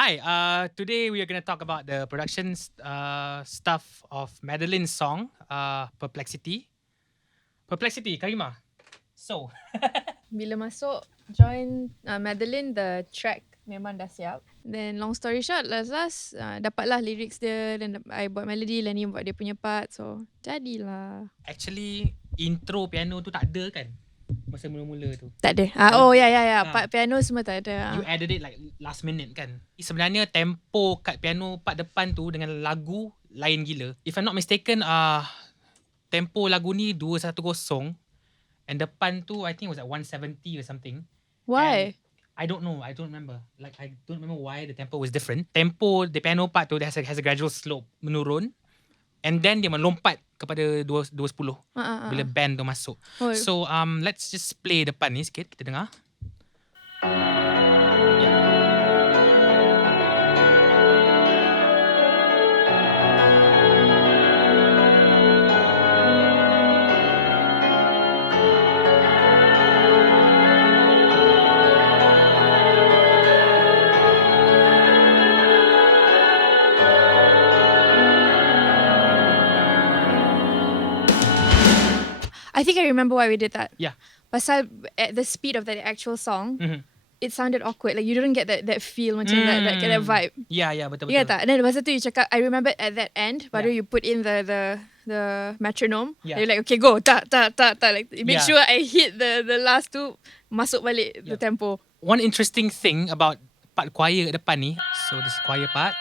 Hi, today we are going to talk about the production stuff of Maddthelin's song, Perplexity. Perplexity, Kareema. So, Bila masuk join Maddthelin, the track memang dah siap. Then long story short, last dapatlah lyrics dia, then I buat melody, Lenny buat dia punya part, so jadilah. actually, intro piano tu tak ada kan? Masa mula-mula tu. Tak ada. Ya. Part piano semua tak ada. You added it like last minute kan? Sebenarnya tempo kat piano part depan tu dengan lagu lain gila. If I'm not mistaken, tempo lagu ni 210 and depan tu I think it was at 170 or something. Why? I don't know. I don't remember. Like I don't remember why the tempo was different. Tempo the piano part tu has a gradual slope menurun, and then dia melompat kepada 210 bila band tu masuk. Oh. So let's just play depan ni sikit kita dengar. I think I remember why we did that. Yeah. Pasal at the speed of the actual song, Mhm. it sounded awkward. Like you didn't get that feel macam that vibe. Yeah, betul. You get that? And then masa tu you cakap, I remember at that end, baru you put in the metronome. Yeah. You're like, okay, go, tak. Like, make Yeah. sure I hit the last two, masuk balik the tempo. One interesting thing about part choir kat depan ni, so this choir part.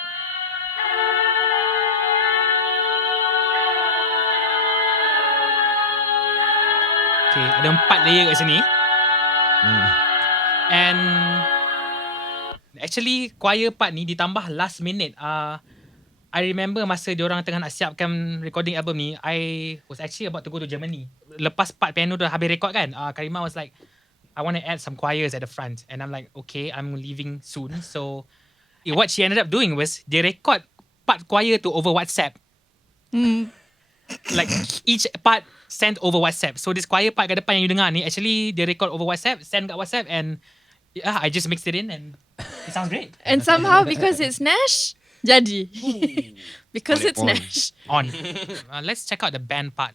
Okay, ada 4 layer kat sini. And actually choir part ni ditambah last minute. I remember masa diorang tengah nak siapkan recording album ni, I was actually about to go to Germany. Lepas part piano dah habis record kan, Kareema was like, I want to add some choirs at the front. And I'm like, okay, I'm leaving soon. So what she ended up doing was, dia record part choir tu over WhatsApp. Like each part sent over WhatsApp. So this choir part kat depan yang you dengar ni, actually dia record over WhatsApp, send kat WhatsApp, and yeah, I just mixed it in and it sounds great. And somehow, because it's Nash, jadi. Because Oleh it's on. Nash. On. Let's check out the band part.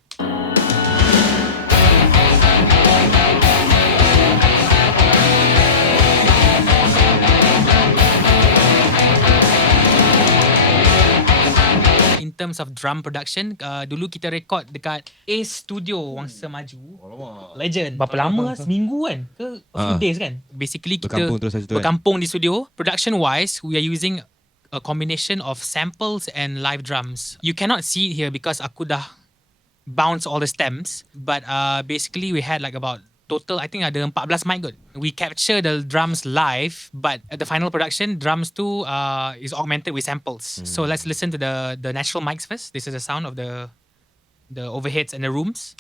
In terms of drum production, dulu kita record dekat A Studio Wangsa Maju. Legend. Berapa lama? Seminggu kan? Ke a few days kan? Basically kita Berkampung terus kat situ kan? berkampung di studio. Production wise, we are using a combination of samples and live drums. You cannot see it here because aku dah bounce all the stems, but basically we had like about total, I think ada 14 mic kot. We capture the drums live, but at the final production, drums too is augmented with samples. So let's listen to the natural mics first. This is the sound of the overheads and the rooms.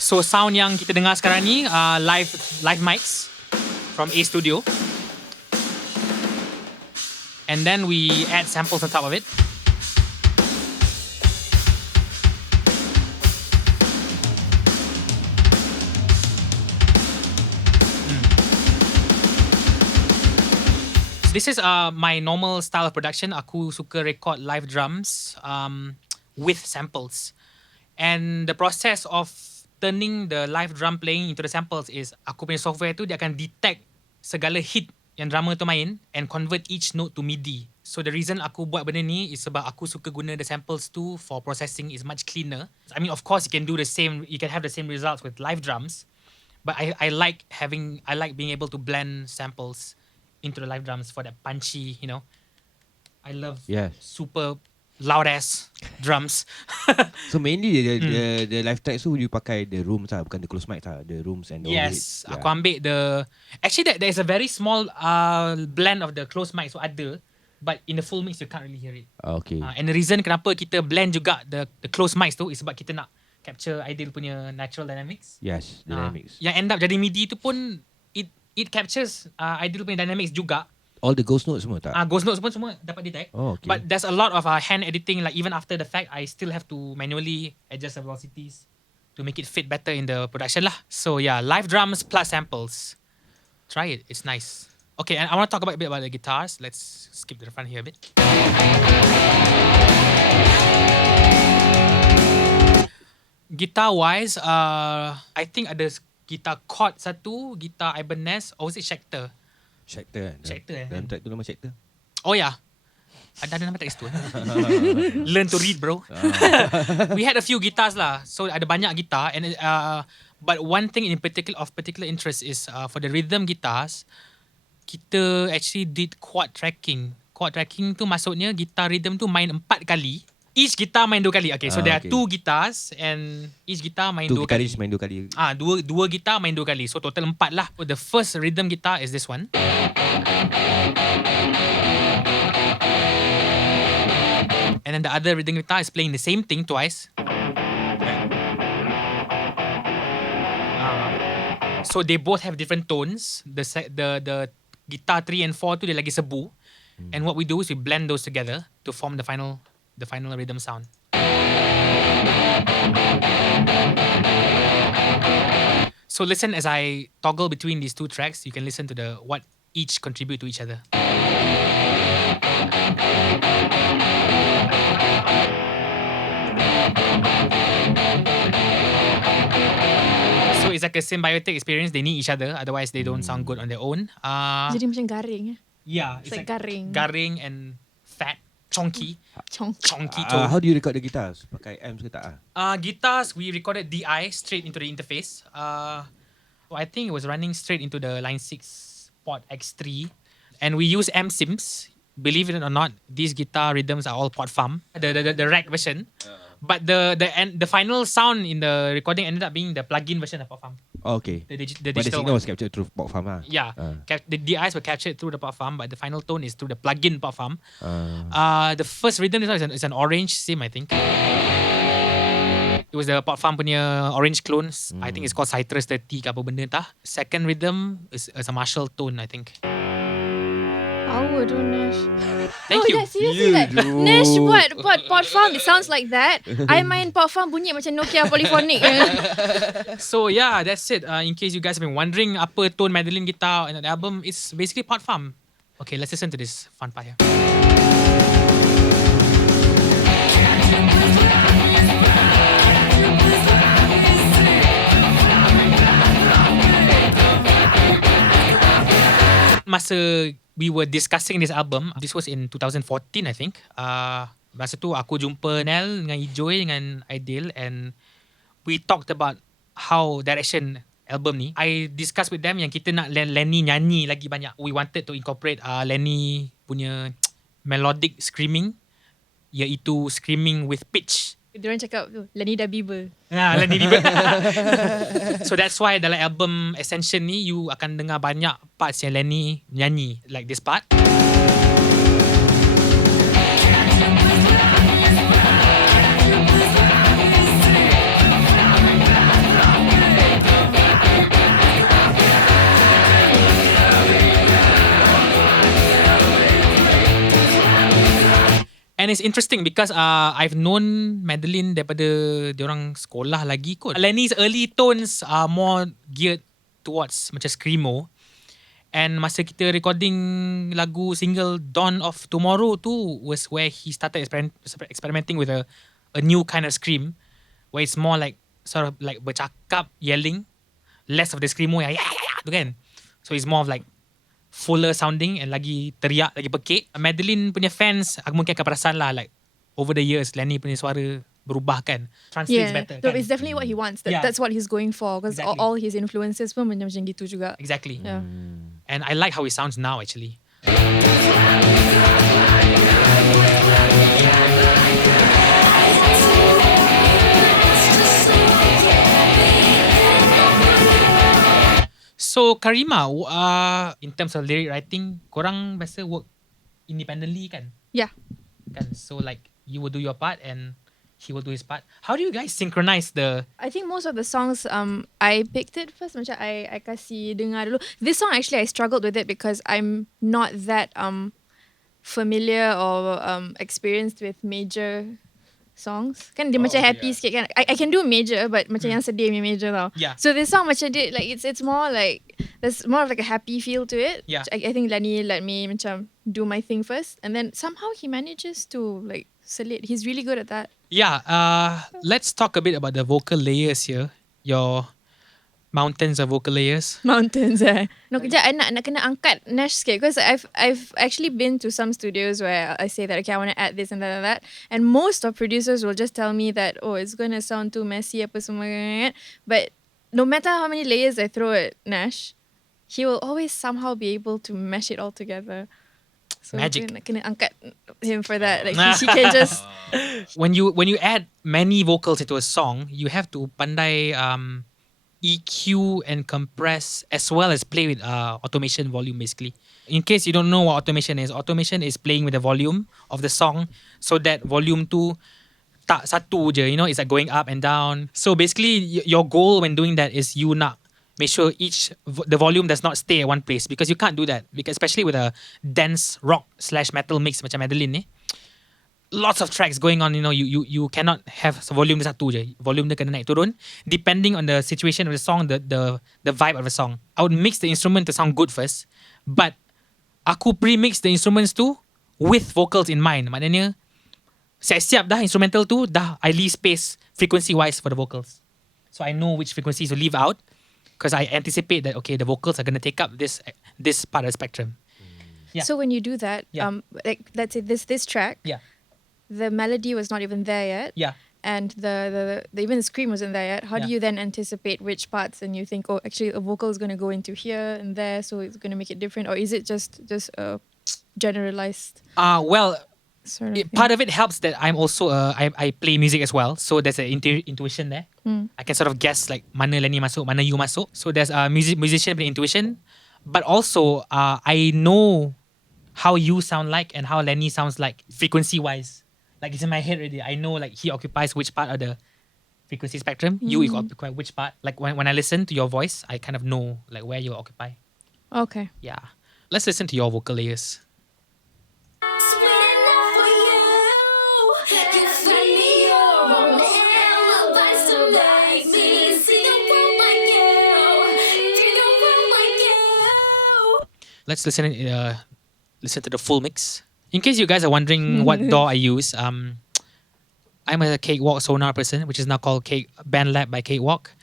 So sound yang kita dengar sekarang ni live mics from A Studio. And then we add samples on top of it. This is my normal style of production. Aku suka record live drums with samples. And the process of turning the live drum playing into the samples is aku punya software tu dia akan detect segala hit yang drummer tu main and convert each note to MIDI. So the reason aku buat benda ni is sebab aku suka guna the samples tu for processing is much cleaner. I mean, of course you can have the same results with live drums, but I like being able to blend samples into the live drums for that punchy, I love Yes. super loud ass drums. So mainly the live tracks tu you pakai the rooms lah, bukan the close mic lah, the rooms and the Yes, overheads. aku ambil actually there is a very small blend of the closed mic, so ada, but in the full mix you can't really hear it. Okay. And the reason kenapa kita blend juga the closed mics tu is sebab kita nak capture ideal punya natural dynamics. Yes, dynamics. Yang end up jadi MIDI tu pun it captures ideal punya dynamics juga. All the ghost notes semua tak? Ghost notes pun semua dapat detect. Oh, okay. But there's a lot of hand editing, like even after the fact, I still have to manually adjust the velocities to make it fit better in the production lah. So yeah, live drums plus samples. Try it. It's nice. Okay, and I want to talk a bit about the guitars. Let's skip to the front here a bit. Guitar-wise, I think ada gitar chord satu, gitar Ibanez, or was it Schecter? Schecter. Schecter, Dalam track tu nama Schecter. Oh yeah. Ada nama track tu. Learn to read, bro. We had a few guitars lah. So ada banyak gitar, and but one thing in particular interest is for the rhythm guitars, kita actually did quad tracking. Quad tracking tu maksudnya gitar rhythm tu main 4 kali. Each guitar main 2 kali. Okay, so there are 2 guitars and each guitar main 2 kali. Main 2 kali. Dua gitar main 2 kali. So total 4 lah. So the first rhythm guitar is this one. And then the other rhythm guitar is playing the same thing twice. So they both have different tones. The guitar 3 and 4 tu dia lagi sebu. And what we do is we blend those together to form the final rhythm sound. So listen as I toggle between these 2 tracks. You can listen to what each contribute to each other. So it's like a symbiotic experience. They need each other, otherwise they don't sound good on their own. Jadi macam garing. Yeah, It's like garing. Garing and fat, chonky. Chonky tone. How do you record the guitars? Pakai amps ke tak? Guitars, we recorded DI straight into the interface. I think it was running straight into the Line 6 Pod X3. And we use amp sims. Believe it or not, these guitar rhythms are all pod farm. The rack version. But the final sound in the recording ended up being the plug-in version of pod farm. Oh, okay. The But the digital signal one. was captured through pod farm lah. Yeah, the DIs were captured through the pod farm, but the final tone is through the plug-in pod farm. The first rhythm is an orange sim, I think. It was the pod farm punya orange clones. I think it's called Citrus 30 ke apa benda entah. Second rhythm is a Marshall tone, I think. Power tu Nash. Thank you. Yeah, seriously like Nash buat pot farm. It sounds like that. I main pot farm bunyi macam Nokia polyphonic. So yeah, that's it. In case you guys have been wondering apa tone Maddthelin guitar in the album, it's basically pot farm. Okay, let's listen to this fun part here. Masa we were discussing this album, this was in 2014 I think. Masa tu aku jumpa Nel dengan Ijoy dengan Aidil, and we talked about how direction album ni. I discussed with them yang kita nak Lenny nyanyi lagi banyak. We wanted to incorporate Lenny punya melodic screaming, iaitu screaming with pitch. Diorang cakap tu Lenny dah Bieber. Lenny Bieber. So that's why dalam album Ascension ni you akan dengar banyak parts yang Lenny nyanyi, like this part. And it's interesting because I've known Maddthelin daripada diorang sekolah lagi kot. Lenny's early tones are more geared towards macam screamo. And masa kita recording lagu single Dawn of Tomorrow tu was where he started experimenting with a new kind of scream, where it's more like sort of like bercakap, yelling, less of the screamo yang tu kan. So it's more of like fuller sounding and lagi teriak, lagi pekik. Maddthelin punya fans aku mungkin akan perasan lah, like over the years Lenny punya suara berubah kan, translates better So kan. it's definitely what he wants. That's what he's going for, because Exactly. all his influences pun macam gitu juga. Exactly. Yeah. And I like how he sounds now actually. So Kareema, in terms of lyric writing, korang biasa work independently kan? Yeah. Kan? So like you will do your part and he will do his part. How do you guys synchronize the... I think most of the songs I picked it first, macam I kasih dengar dulu. This song actually I struggled with it because I'm not that familiar or experienced with major songs. Kan dia macam happy sikit kan. I can do major but macam yang sedih punya major tau. Yeah. So this song macam dia like it's more like there's more of like a happy feel to it. Yeah. I think Lani let me macam do my thing first and then somehow he manages to like selit. He's really good at that. Yeah, let's talk a bit about the vocal layers here. Your mountains of vocal layers. Mountains No, kejap I nak kena angkat Nash sikit because I've actually been to some studios where I say that okay I want to add this and that and most of producers will just tell me that it's going to sound too messy apa semua kan. But no matter how many layers I throw at Nash, he will always somehow be able to mesh it all together. So Magic. Kena angkat him for that. Like he can just When you add many vocals into a song, you have to pandai EQ and compress as well as play with automation volume basically. In case you don't know what automation is playing with the volume of the song so that volume tu tak satu je, it's like going up and down. So basically your goal when doing that is you nak make sure the volume does not stay at one place because you can't do that because especially with a dense rock/metal mix macam Maddthelin ni. Lots of tracks going on, you cannot have volume dia satu je. Volume dia kena naik turun depending on the situation of the song, the vibe of the song. I would mix the instrument to sound good first, but aku pre-mix the instruments tu with vocals in mind. Maknanya siap dah instrumental tu dah I leave space frequency wise for the vocals. So I know which frequencies to leave out because I anticipate that okay the vocals are going to take up this part of the spectrum. Yeah. So when you do that, like let's say this track, the melody was not even there yet. Yeah. And the even the scream wasn't there yet. How do you then anticipate which parts and you think, actually a vocal is going to go into here and there, so it's going to make it different, or is it just generalized? Well, sort of part of it helps that I'm also I play music as well, so there's an intuition there. I can sort of guess like mana Lani masuk, mana you masuk. So there's a musician intuition, but also I know how you sound like and how Lani sounds like frequency wise. Like it's in my head already. I know like he occupies which part of the frequency spectrum. You occupy which part. Like when I listen to your voice, I kind of know like where you occupy. Okay. Yeah. Let's listen to your vocal layers. Let's listen to the full mix. In case you guys are wondering what DAW I use, I'm a Cakewalk Sonar person, which is now called Band Lab by Cakewalk.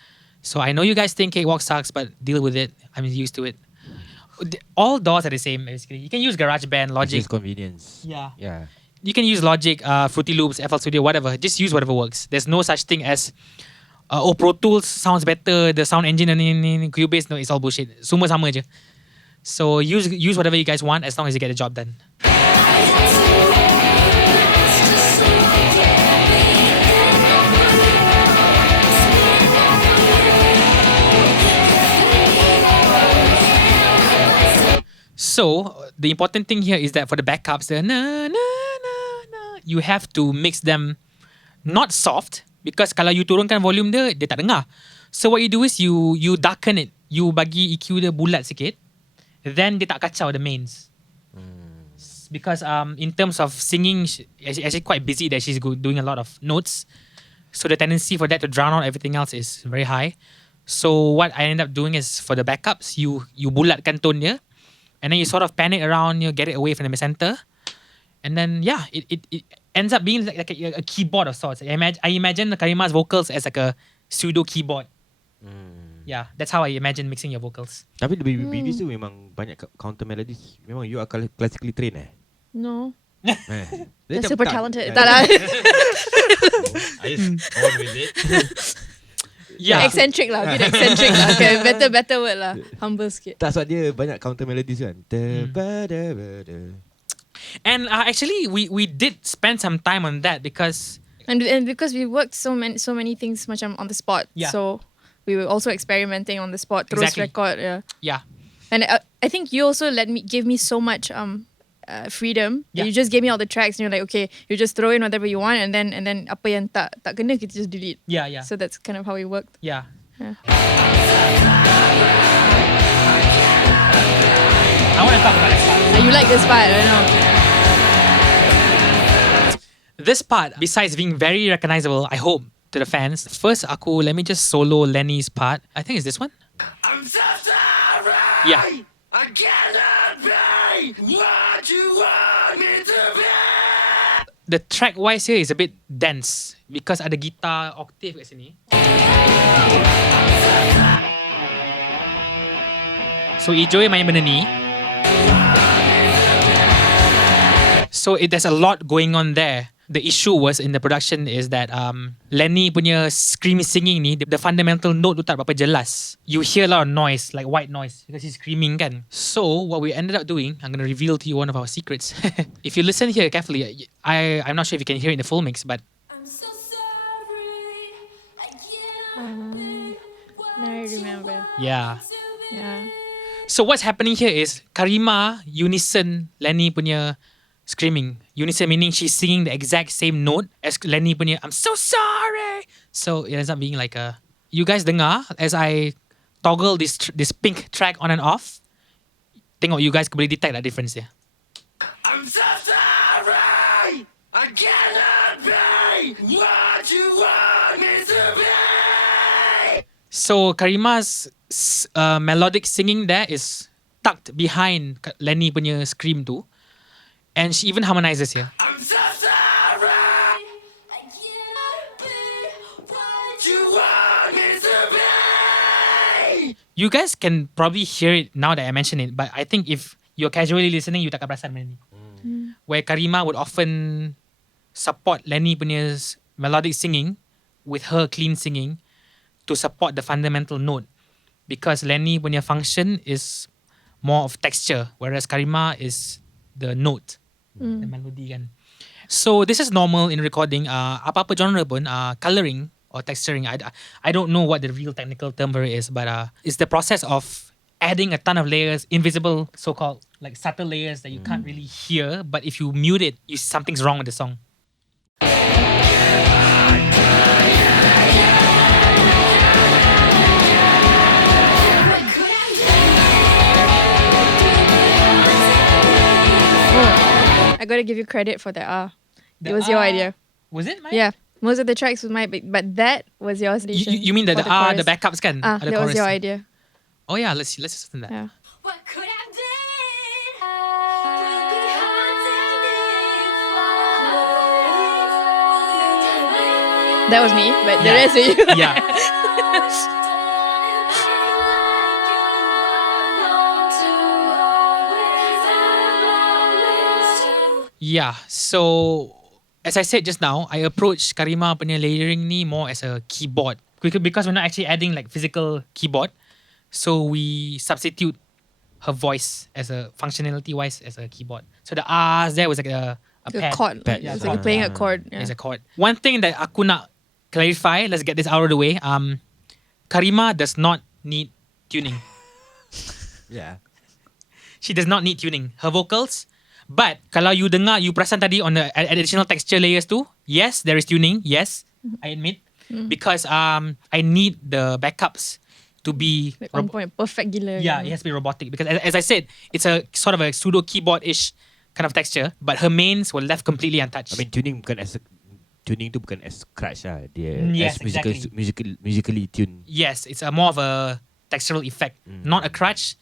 So I know you guys think Cakewalk sucks, but deal with it. I'm used to it. All DAWs are the same, basically. You can use GarageBand, Logic. It's just convenience. Yeah. You can use Logic, Fruity Loops, FL Studio, whatever. Just use whatever works. There's no such thing as Pro Tools sounds better, the sound engine and Cubase. No, it's all bullshit. Semua sama je. So use whatever you guys want as long as you get the job done. So the important thing here is that for the backups, the na na na na, you have to mix them not soft because kalau you turunkan volume dia tak dengar. So what you do is you darken it. You bagi EQ dia bulat sikit. Then dia tak kacau the mains. Because in terms of singing, she's actually quite busy that she's doing a lot of notes. So the tendency for that to drown out everything else is very high. So what I end up doing is for the backups, you bulatkan tone dia. And then you sort of pan it around, you get it away from the center. And then, it ends up being like a keyboard of sorts. I imagine Kareema's vocals as like a pseudo keyboard. Yeah, that's how I imagine mixing your vocals. Tapi the baby tu memang banyak counter melodies. Memang you are classically trained No. They're super talented. Tak lah. I just born with it. Yeah. Eccentric lah. Bit eccentric lah. Okay, better word lah. Humble sikit. Tak, sebab dia banyak counter melodies kan. And actually, we did spend some time on that because... And because we worked so many things macam on the spot. Yeah. So we were also experimenting on the spot. Terus Exactly. record. Yeah. And I think you also gave me so much freedom. Yeah. You just gave me all the tracks and you're like, okay, you just throw in whatever you want and then apa yang tak kena kita just delete. Yeah. So that's kind of how we worked. Yeah. I want to talk about this part. You like this part, I know. this part, besides being very recognizable, I hope, to the fans, first let me just solo Lenny's part. I think it's this one. I'm so sorry. Yeah. I cannot be what you want me to be. The track wise here is a bit dense because ada guitar octave kat sini. So Ijoy main benda ni. So there's a lot going on there. The issue was in the production is that Lenny punya scream singing ni, the fundamental note tu tak berapa jelas. You hear a lot of noise, like white noise, because he's screaming kan. So what we ended up doing, I'm going to reveal to you one of our secrets. If you listen here carefully, I'm not sure if you can hear it in the full mix, but Now I remember. yeah. Yeah. So what's happening here is Kareema unison Lenny punya screaming. Unison meaning she's singing the exact same note as Lenny punya I'm so sorry. So it ends up being like a... You guys dengar as I toggle this pink track on and off. Tengok you guys boleh detect that difference there. I'm so sorry. I cannot be what you want me to be. So Kareema's melodic singing there is tucked behind Lenny punya scream tu. And she even harmonizes here. I'm so sorry. I cannot be what you want me to be. You guys can probably hear it now that I mention it, but I think if you're casually listening, you takkan perasan benda ni. Where Kareema would often support Lenny punya melodic singing with her clean singing to support the fundamental note. Because Lenny punya function is more of texture, whereas Kareema is the note. The melody kan. So this is normal in recording. Apa-apa genre pun, colouring or texturing, I don't know what the real technical term for it is, but it's the process of adding a ton of layers, invisible, so-called like subtle layers that you can't really hear, but if you mute it, something's wrong with the song. I gotta give you credit for that. It was your idea. Was it mine? Yeah. Most of the tracks was mine, but that was yours. You mean the chorus. the backups kan? The that was chorus. your idea. Oh yeah, let's listen to that. Yeah. What could have been? That was me, but the Yeah. rest of you. Yeah. Yeah, so as I said just now, I approach Kareema punya layering ni more as a keyboard. Because we're not actually adding like physical keyboard. So we substitute her voice as a functionality wise as a keyboard. So the R's there was like a pad. chord. Pad, It's yeah, like you're playing a chord. Yeah. It's a chord. One thing that aku nak clarify, let's get this out of the way. Kareema does not need tuning. Yeah. She does not need tuning. Her vocals. But kalau you dengar, you perasan tadi on the additional texture layers too. Yes, there is tuning. Yes, I admit. Because I need the backups to be... Like on point, perfect gila. Yeah, it has to be robotic. Because as I said, it's a sort of a pseudo keyboard-ish kind of texture. But her mains were left completely untouched. I mean tuning tu bukan as scratch lah. Dia Yes, as exactly. musically tuned. Yes, it's a more of a textural effect. Not a crutch.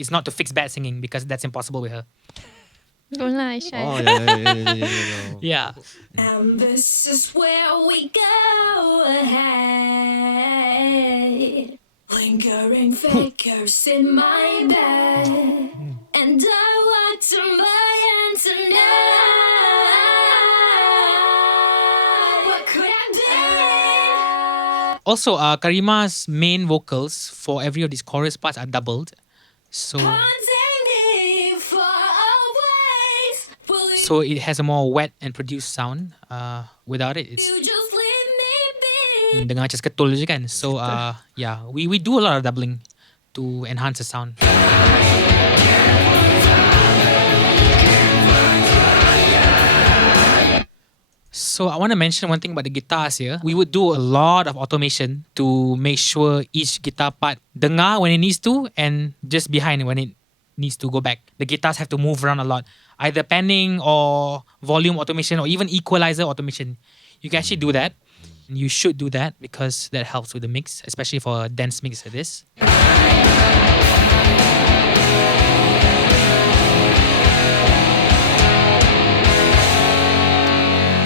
It's not to fix bad singing because that's impossible with her. Don't lie, Shai. Oh yeah. Yeah. And this is where we go ahead. Lingering figures in my bed. And I want to mine tonight. What could I do? Also, Kareema's main vocals for every of these chorus parts are doubled. So it has a more wet and produced sound. Without it, it's You just leave me be. dengar macam ketul je kan. So yeah, we do a lot of doubling to enhance the sound. So I want to mention one thing about the guitars here. We would do a lot of automation to make sure each guitar part dengar when it needs to and just behind when it needs to go back. The guitars have to move around a lot. Either panning or volume automation or even equalizer automation. You can actually do that. You should do that because that helps with the mix, especially for a dance mix like this.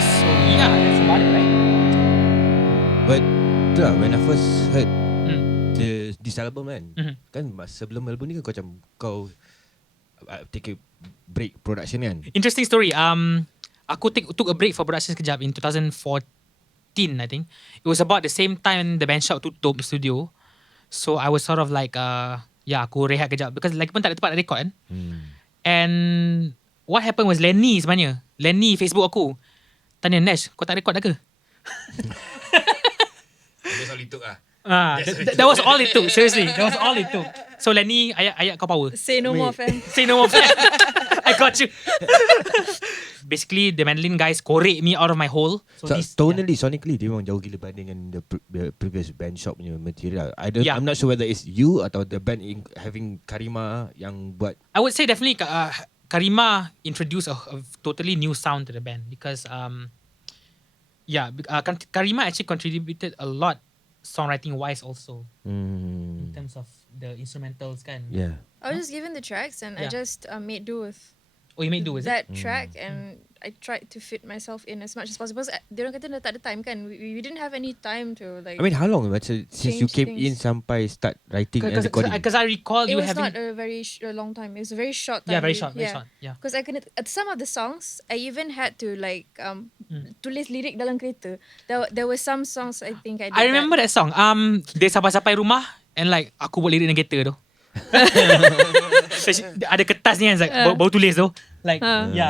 So yeah, that's about it, right? But itulah, when I first heard this album kan, kan sebelum album ni kan kau macam kau take a break production kan. Interesting story. Aku took a break for production sekejap in 2014, I think. It was about the same time the band shop tutup studio. So I was sort of like, aku rehat kejap because lagi pun tak ada tempat nak record kan. And what happened was Lenny sebenarnya. Lenny Facebook aku tanya, Nash, kau tak record dah ke? That's all it took lah. That was all it took. Seriously, that was all it took. So Lenny, ayat kau power. Say no more, fam. Say no more. I got you. Basically, the Maddthelin guys korek me out of my hole. So tonally, sonically, dia memang jauh gila banding dengan the previous band shop punya material. I'm not sure whether it's you atau the band having Kareema yang buat. I would say definitely Kareema introduced a totally new sound to the band because Kareema actually contributed a lot songwriting wise also in terms of the instrumentals kan. Yeah. I was just given the tracks and I just made do with Oh, you made do with that track and I tried to fit myself in as much as possible. Because they orang kata dah tak ada time kan. We didn't have any time to like. I mean, how long since you came in sampai start writing and recording? Because I recall it you was having. not a very long time. It was a very short time. Yeah, very short. Yeah. Because I could some of the songs I even had to like tulis lirik dalam kereta. There were some songs I think I did. I remember that song. Dia sampai rumah and like aku buat lirik dengan kereta tu. Ada kertas ni kan, like, baru tulis tu. Like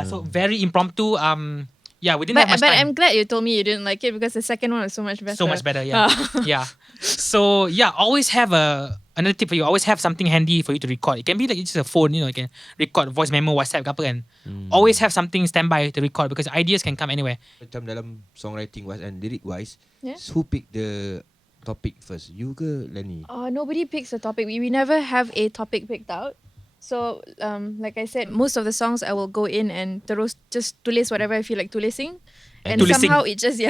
so very impromptu. We didn't have much but time. I'm glad you told me you didn't like it because the second one was so much better. So much better, yeah. Yeah. So always have another tip for you. Always have something handy for you to record. It can be like just a phone, you can record voice memo, WhatsApp ke apa kan. Always have something standby to record because ideas can come anywhere. Macam dalam songwriting wise and lyric wise, Yeah. who picked the topic first? You ke Lenny? Nobody picks a topic. We never have a topic picked out. So, like I said, most of the songs I will go in and terus just tulis whatever I feel like tulising. And tulising. somehow it just,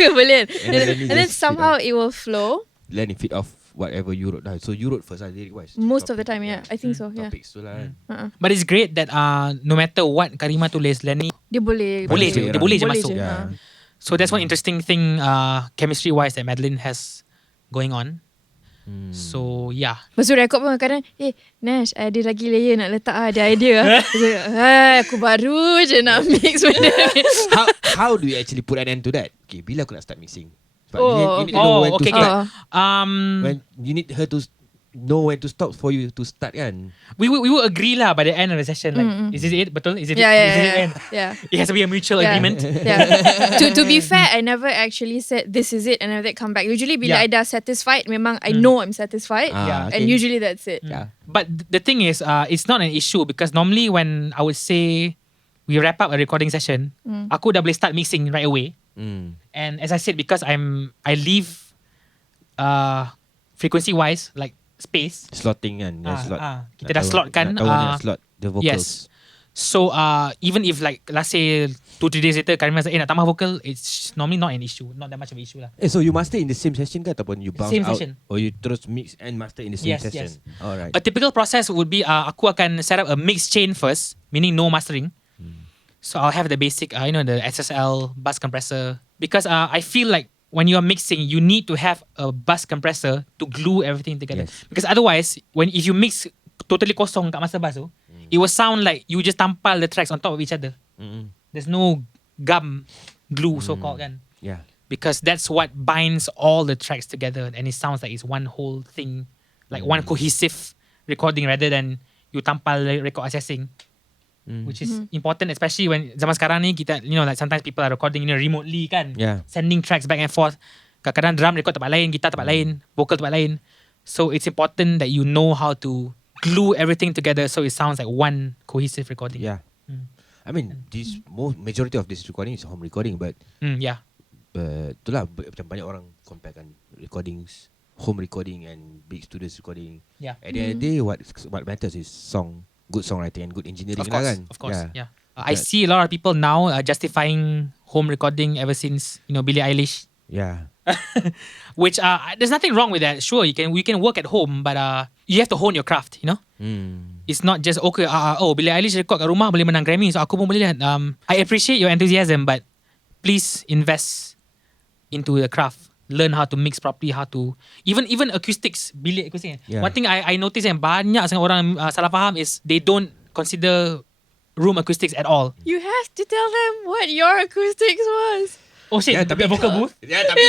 brilliant. And then somehow it will flow. Lenny feed off whatever you wrote. So you wrote first lyric wise? Most of the time, yeah. I think so, yeah. Topics tu lah kan. But it's great that no matter what Kareema tulis, Lenny Dia boleh. dia boleh je masuk. Yeah. So that's one interesting thing chemistry wise that Maddthelin has going on. So Lepas tu rekod pun kadang Nash ada lagi layer nak letak ada idea aku baru je nak mix benda ni. How do you actually put an end to that? Okay, bila aku nak start mixing? Sebab you need to know Oh, when to okay. start. When When you need her to know when to stop for you to start kan. we will agree lah by the end of the session. Like, is this it? Betul? Is it? Yeah, is it? And yeah. it has to be a mutual agreement. Yeah. To be fair, I never actually said this is it and then come back. Usually bila I dah satisfied, memang I know I'm satisfied. Yeah. And Okay. usually that's it. Yeah. But the thing is, it's not an issue because normally when I would say we wrap up a recording session, aku dah boleh start mixing right away. And as I said, because I leave frequency wise like space. Slotting kan. Kita dah slot kan. Slot the vocals. Yes. So even if like let's say 2-3 days later Kareema say nak tambah vocal, it's normally not an issue, not that much of an issue lah. So you master in the same session ke ataupun you bounce Same out session. or you terus mix and master in the same Yes, session? yes. Alright. A typical process would be aku akan set up a mix chain first, meaning no mastering. So I'll have the basic, the SSL bus compressor because I feel like when you are mixing, you need to have a bus compressor to glue everything together. Yes. Because otherwise, if you mix totally kosong kat master bus tu, it will sound like you just tampal the tracks on top of each other. There's no gum glue so-called kan. Yeah. Because that's what binds all the tracks together and it sounds like it's one whole thing, like one cohesive recording rather than you tampal record assessing. Which is important, especially when zaman sekarang ni kita, like sometimes people are recording remotely kan, sending tracks back and forth. Kadang-kadang drum record tempat lain, guitar tempat lain, vocal tempat lain. So it's important that you know how to glue everything together so it sounds like one cohesive recording. Yeah. I mean, majority of this recording is home recording, but Yeah. itulah macam banyak orang comparekan recordings home recording and big studios recording. Yeah. At the end of the day, what matters is good songwriting and good engineering. Of course, lah kan? of course. Yeah. I That- see a lot of people now justifying home recording ever since Billie Eilish, Yeah. which there's nothing wrong with that. Sure, we can work at home, but you have to hone your craft. It's not just okay. Billie Eilish record kat rumah boleh menang Grammy, so aku pun boleh. I appreciate your enthusiasm, but please invest into the craft. Learn how to mix properly, how to even acoustics, bilik acoustic. Yeah. One thing I notice yang banyak sangat orang salah faham is they don't consider room acoustics at all. You have to tell them what your acoustics was. Oh shit, Yeah, tapi vocal booth. Yeah, tapi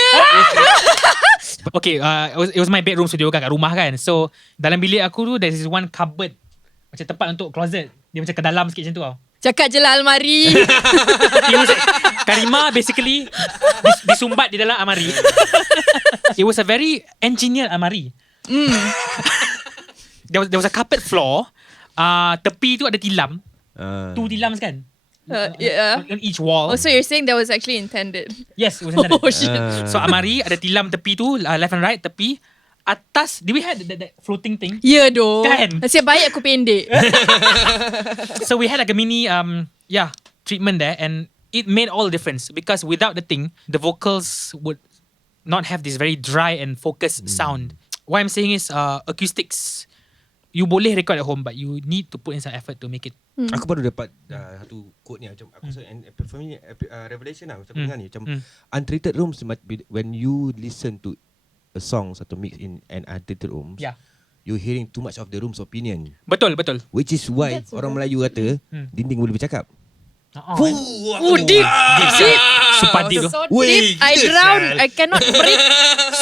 Okay, it was my bedroom studio kat rumah kan. So dalam bilik aku tu there's this one cupboard macam tempat untuk closet. Dia macam ke dalam sikit macam tu tau. Cakap je lah almari. It was Kareema basically disumbat di dalam almari. It was a very engineered almari. There was a carpet floor. Tepi tu ada tilam. 2 tilams kan? Yeah. On each wall. Oh, so you're saying that was actually intended? Yes, it was intended. Oh shit. So almari ada tilam tepi tu, left and right tepi. Atas, did we had that floating thing? Ya doh. Kan? Nasib baik aku pendek. So we had like a mini treatment there, and it made all the difference because without the thing, the vocals would not have this very dry and focused sound. What I'm saying is acoustics, you boleh record at home, but you need to put in some effort to make it. Aku baru dapat satu quote ni macam aku rasa for me revelation lah macam dengar ni macam untreated rooms when you listen to a song satu mix in an untreated rooms, Yeah. you're hearing too much of the room's opinion, Betul. which is why That's orang Melayu kata dinding boleh bercakap. Oh, deep. Deep. Super deep. So Weh, deep. I gila, drown. Sal. I cannot breathe.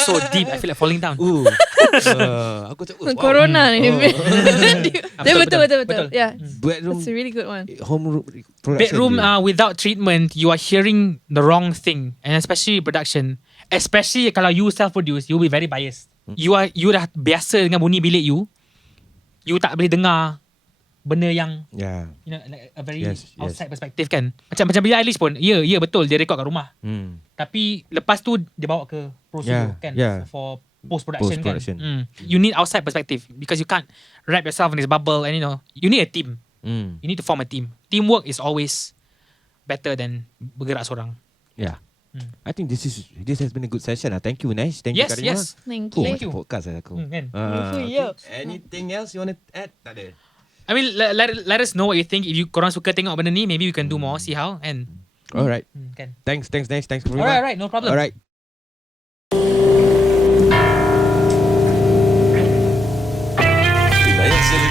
So deep, I feel like falling down. Aku cakap wow. Corona ni. Dia Betul. betul. Yeah. Bedroom That's a really good one. home room production Bedroom dia. without treatment, you are hearing the wrong thing, and especially production. Especially kalau you self-produce, you'll be very biased. You dah biasa dengan bunyi bilik you tak boleh dengar benda yang Yeah. like a very Yes. outside perspective kan. Macam Billie Eilish pun, ya betul dia record kat rumah. Tapi lepas tu dia bawa ke pro studio kan for post production kan. You need outside perspective because you can't wrap yourself in this bubble, and you need a team. You need to form a team. Teamwork is always better than bergerak seorang. Yeah. I think this has been a good session. Thank you, Nash. Thank you, Kareema. Yes. Thank Oh, you. macam podcast aku. Kan? Yeah. Anything else you want to add? Tak ada. I mean, let us know what you think. If you korang suka tengok benda ni, maybe we can do more. See how and Alright. kan. Thanks Nash. Thanks Kareema. Alright, no problem. Alright. Banyak sekali